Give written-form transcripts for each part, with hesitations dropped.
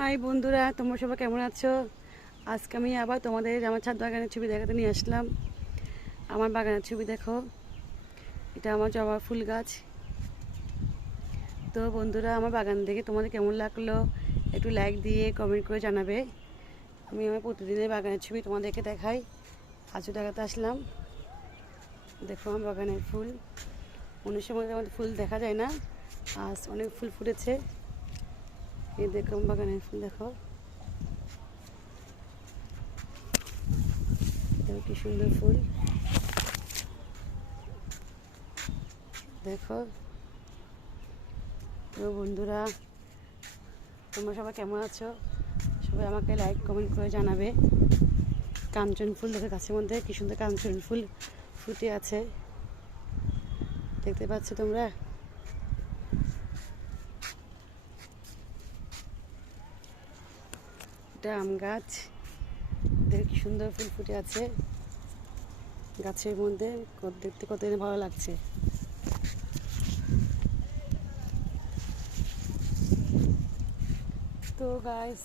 High বন্ধুরা, তোমরা সবাই কেমন আছো? আজকে আমি আবার তোমাদের আমার ছাদ বাগানের ছবি দেখাতে নিয়ে আসলাম। আমার বাগানের ছবি দেখো, এটা আমার জবা ফুল গাছ। তো বন্ধুরা, আমার বাগান দেখে তোমাদের কেমন লাগলো একটু লাইক দিয়ে কমেন্ট করে জানাবে। আমি আমার প্রতিদিনের বাগানের ছবি তোমাদেরকে দেখাই, আজও দেখাতে আসলাম। দেখো আমার বাগানের ফুল, অনেক সময় আমাদের ফুল দেখা যায় না, আজ অনেক ফুল ফুটেছে। এই দেখো আমার বাগানের ফুল, দেখো কি সুন্দর ফুল। দেখো তো বন্ধুরা, তোমরা সবাই কেমন আছো? সবাই আমাকে লাইক কমেন্ট করে জানাবে। কাঞ্চন ফুল দেখো গাছের মধ্যে কি সুন্দর কাঞ্চন ফুল ফুটে আছে, দেখতে পাচ্ছ তোমরা? এটা আম গাছ, দেখো কি সুন্দর ফুল ফুটে আছে গাছের মধ্যে, দেখতে কত ভালো লাগছে। তো গাইস,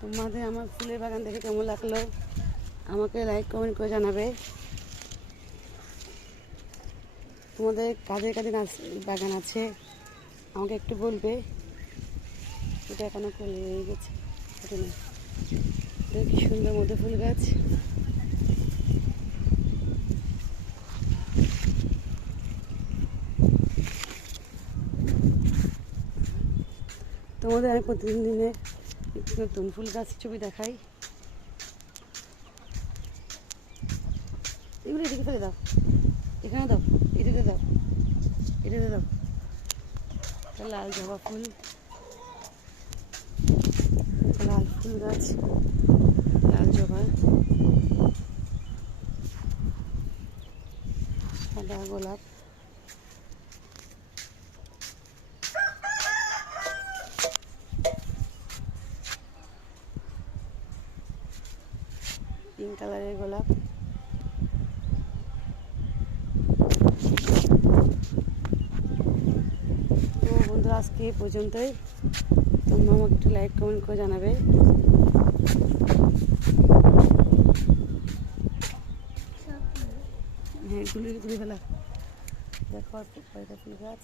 তোমাদের আমার ফুলের বাগান দেখে কেমন লাগলো আমাকে লাইক কমেন্ট করে জানাবে। তোমাদের কাদের কাদের বাগান আছে আমাকে একটু বলবে। এটা এখনো খুলে গেছে, কি সুন্দর মধ্যে ফুল গাছ। তোমাদের আমি প্রতিদিন দিনে নতুন ফুল গাছ ছবি দেখাই। এগুলো এদিকে ফেলে দাও, এখানে দাও, এটাতে দাও, এটাতে দাও। লাল জবা ফুল, লাল ফুল গাছ, লাল জবা, সাদা গোলাপ, পিঙ্ক কালারের গোলাপ। তো বন্ধুরা, আজকে এই পর্যন্তই। তোমরা আমাকে একটু লাইক কমেন্ট করে জানাবে। হ্যাঁ, গুলি ফেলা। দেখো কয়টা ফুল গাছ।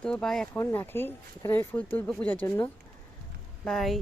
তো বাই, এখন রাখি, এখানে আমি ফুল তুলবো পূজার জন্য। বাই।